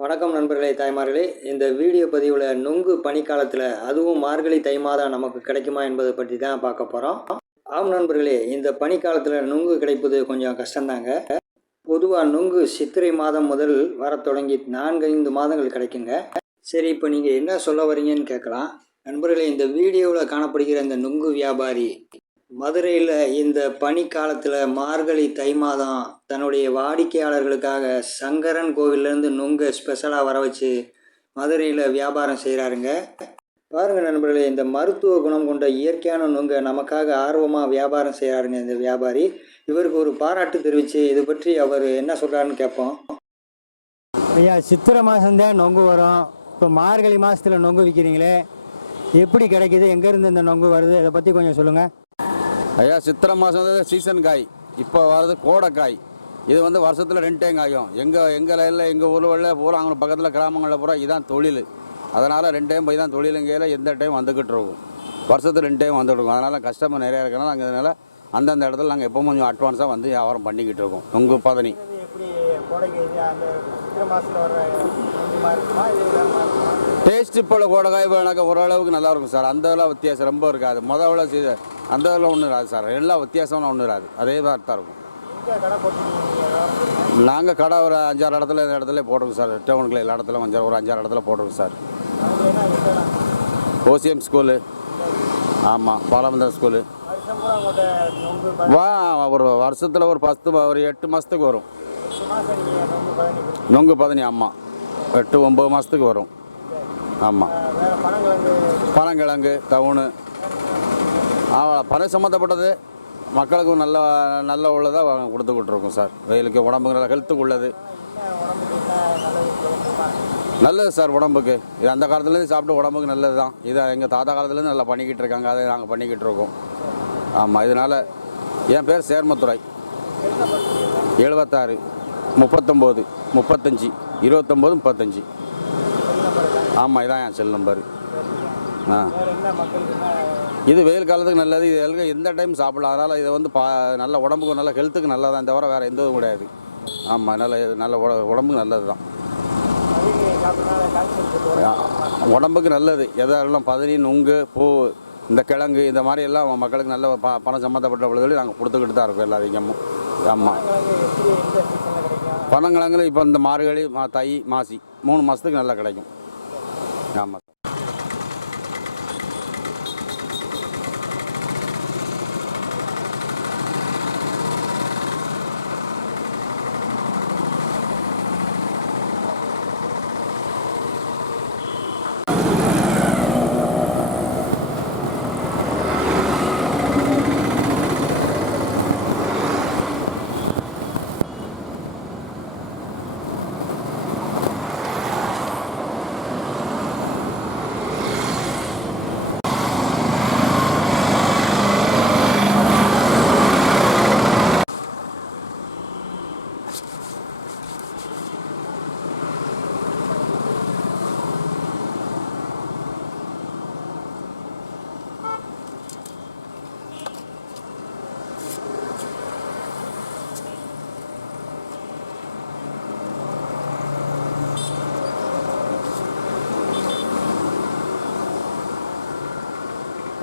வணக்கம் நண்பர்களே தாய்மார்களே. இந்த வீடியோ பதிவில் நுங்கு பனிக்காலத்தில் அதுவும் மார்கழி தை மாதம் நமக்கு கிடைக்குமா என்பதை பற்றி தான் பார்க்க போகிறோம் ஆம் நண்பர்களே இந்த பனிக்காலத்தில் நுங்கு கிடைப்பது கொஞ்சம் கஷ்டம்தாங்க. பொதுவாக நுங்கு சித்திரை மாதம் முதல் வரத் தொடங்கி நான்கு ஐந்து மாதங்கள் கிடைக்குங்க. சரி இப்போ நீங்கள் என்ன சொல்ல வரீங்கன்னு கேட்கலாம். நண்பர்களே இந்த வீடியோவில் காணப்படுகிற இந்த நுங்கு வியாபாரி மதுரையில் இந்த பனிக்காலத்தில் மார்கழி தை மாதம் தன்னுடைய வாடிக்கையாளர்களுக்காக சங்கரன் கோவில்லேருந்து நுங்க ஸ்பெஷலாக வர வச்சு மதுரையில் வியாபாரம் செய்கிறாருங்க பாருங்கள் நண்பர்களே இந்த மருத்துவ குணம் கொண்ட இயற்கையான நுங்க நமக்காக ஆர்வமாக வியாபாரம் செய்கிறாருங்க இந்த வியாபாரி. இவருக்கு ஒரு பாராட்டு தெரிவித்து இது பற்றி அவர் என்ன சொல்கிறாருன்னு கேட்போம் ஐயா சித்திரை மாதம்தான் நொங்கு வரும். இப்போ மார்கழி மாதத்தில் நொங்கு விற்கிறீங்களே எப்படி கிடைக்கிது? எங்கேருந்து இந்த நொங்கு வருது? இதை பற்றி கொஞ்சம் சொல்லுங்கள் ஐயா சித்திரை மாதம் வந்து சீசன் காய் இப்போ வர்றது கோடைக்காய். இது வந்து வருஷத்தில் ரெண்டு டைம் காயும். எங்கள் எங்கள் லைனில் எங்கள் ஊர்களில் பூரா அவங்க பக்கத்தில் கிராமங்களில் பூரா இதுதான் தொழில். அதனால் ரெண்டு டைம் போய் தான் தொழிலுங்கையில் எந்த டைம் வந்துக்கிட்டு இருக்கும். வருஷத்துக்கு ரெண்டு டைம் வந்துட்டு இருக்கும். அதனால் கஸ்டமர் நிறையா இருக்கனால அங்கே அதனால் அந்தந்த இடத்துல நாங்கள் எப்போ கொஞ்சம் அட்வான்ஸாக வந்து வியாபாரம் பண்ணிக்கிட்டு இருக்கோம். உங்கள் பதனி கோடைக்கு அந்த சித்திரை மாதத்தில் வர நொங்கு இருக்குமா? இல்லை டேஸ்ட் இப்போ உள்ள கோடைக்காய் எனக்கு ஓரளவுக்கு நல்லா இருக்கும் சார். அந்த அளவு வித்தியாசம் ரொம்ப இருக்காது. மொதல் உள்ள சீ அந்த அளவு ஒன்றும் இராது சார். எல்லா வித்தியாசம்லாம் ஒன்றும் இராது அதே மாதிரி தான் இருக்கும். நாங்கள் கடை ஒரு அஞ்சாறு இடத்துல இந்த இடத்துல போட்டிருக்கோம் சார். டவுனுக்குள்ள எல்லா இடத்துல கொஞ்சம் ஒரு அஞ்சாறு இடத்துல போட்டிருக்கோம் சார். ஓசிஎம் ஸ்கூலு. ஆமாம் பாலமந்தர் ஸ்கூலு. வா ஒரு வருஷத்தில் ஒரு பத்து ஒரு எட்டு மாதத்துக்கு வரும். நொங்கு பதனி ஆமாம் எட்டு ஒம்பது மாதத்துக்கு வரும். ஆமாம் பனங்கிழங்கு டவுனு. பனை சம்மந்தப்பட்டது மக்களுக்கும் நல்ல நல்ல உள்ளதாக கொடுத்துக்கிட்டு இருக்கோம் சார். வெயிலுக்கு உடம்புக்கு நல்ல ஹெல்த்துக்கு உள்ளது. நல்லது நல்லது சார் உடம்புக்கு. இது அந்த காலத்துலேருந்து சாப்பிட்டு உடம்புக்கு நல்லது தான். இதை எங்கள் தாத்தா காலத்துலேருந்து நல்லா பண்ணிக்கிட்டு இருக்காங்க. அதை நாங்கள் பண்ணிக்கிட்டு இருக்கோம். ஆமாம் இதனால் என் பேர் சேர்மத்துறை. எழுபத்தாறு முப்பத்தொம்போது முப்பத்தஞ்சு இருபத்தொம்போது முப்பத்தஞ்சு. ஆமாம் இதான் என் செல் நம்பர் ஆ. இது வெயில் காலத்துக்கு நல்லது இது எல்லாம் எந்த டைம் சாப்பிடலாம். அதனால் இதை வந்து பா நல்ல உடம்புக்கு நல்ல ஹெல்த்துக்கு நல்லதான் தவிர வேறு எந்த இதுவும் கிடையாது. ஆமாம் நல்ல நல்ல உட- உடம்புக்கு நல்லது தான் உடம்புக்கு நல்லது. எதாக இருந்தாலும் பதனி நுங்கு பூ இந்த கிழங்கு இந்த மாதிரி எல்லாம் மக்களுக்கு நல்ல ப பணம் சம்மந்தப்பட்ட பொழுது நாங்கள் கொடுத்துக்கிட்டு தான் இருக்கோம் எல்லா அதிகமும். ஆமாம் பனங்கிழங்குல இப்போ இந்த மார்கழி மா தை மாசி மூணு மாதத்துக்கு நல்லா கிடைக்கும். ஆமாம்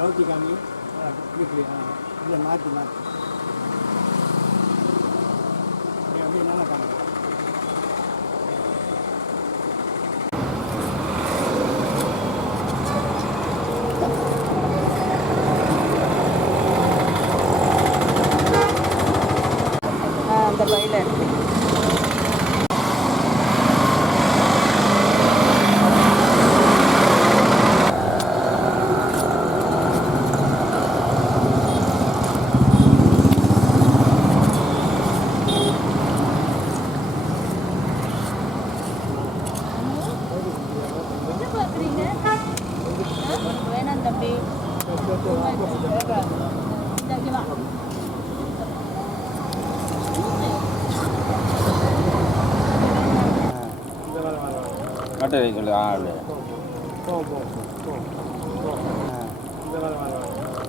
கவுத்தி காமி. இப்படி இல்லை மாற்றி மாற்றி அப்படியே நல்லா காமி? கட்டு வெஹிக்கிள் ஆ அப்படியே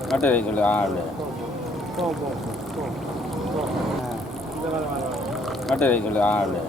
போ வெஹிக்கிள் ஆ அப்படியே போ வெஹிக்கிள் ஆ அப்படியே